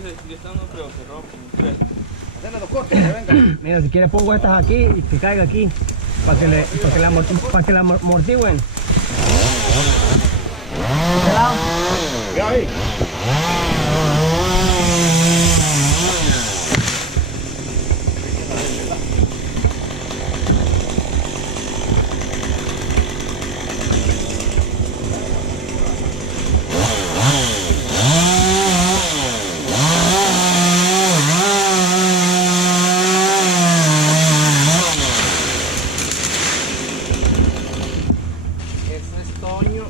si están no creo que rompen. Hacerle dos cortes, que venga. Mira, si quiere pongo estas aquí y que caiga aquí. Para que la amortigüen. ¿De lado? Mira ahí. Eso es Toño.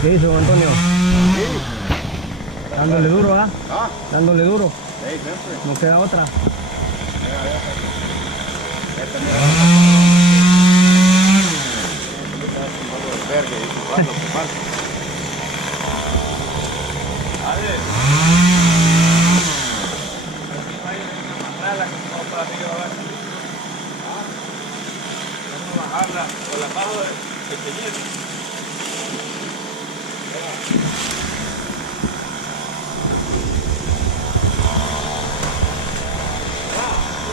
¿Qué dice, don Antonio? Sí. Dándole duro, ¿ah? Ah, Dándole duro. sí, siempre. No queda otra. Mira, esta, mira. Verde, y su palo, su palo. Vamos a bajarla por la bajo del pequeñito.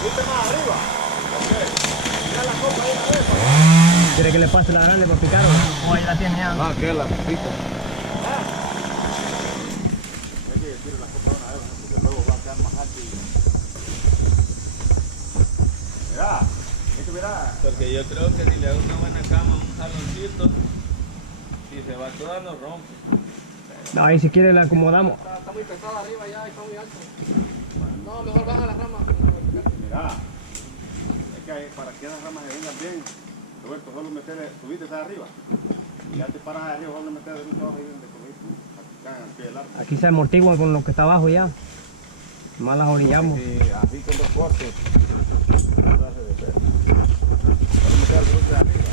¿Viste más arriba? Ok. Mira la copa ahí arriba. ¿Quiere que le pase la grande por picar o ahí la tiene ya? Ah, que la pista. Hay que decirle la copa una vez, porque luego va a quedar más alto y... Mira, esto mira. Porque yo creo que si le hago una buena cama, un jaloncito, si se va toda no rompe. No, ahí si quiere la acomodamos. Está muy pesado arriba ya, está muy alto. No, mejor baja las ramas. Mira, es que para que las ramas se vengan bien, Roberto, solo meter, subiste esa arriba. Y ya te paras arriba, solo meter de un abajo ahí donde comiste, acá en el pie del árbol. Aquí se amortigua con lo que está abajo ya. Más las orillamos. Sí, así con los cortes. Solo meter el bruto de arriba.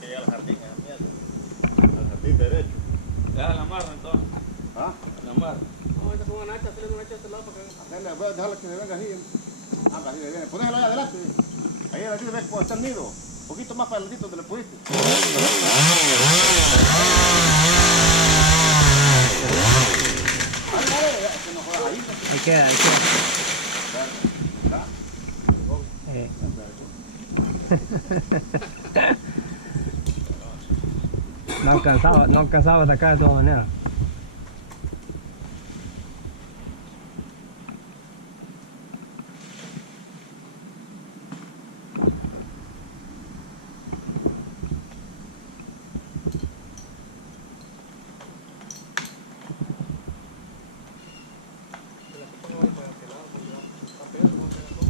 Que llega al jardín, esa mierda. Al jardín derecho. Deja la amarra entonces. ¿Ah? La amarra. No, estas son anachas, tres anachas voy a dejarla que se venga así. Anda, así le viene. Ponéselo ahí adelante. Ahí así ves cómo está el nido. Un poquito más para adelante donde le pusiste. Que no jodas ahí. Ahí queda, ahí queda. No alcanzaba a sacar de todas maneras. Que la copa no vaya para aquel lado, porque está peor, no va a pegar todo.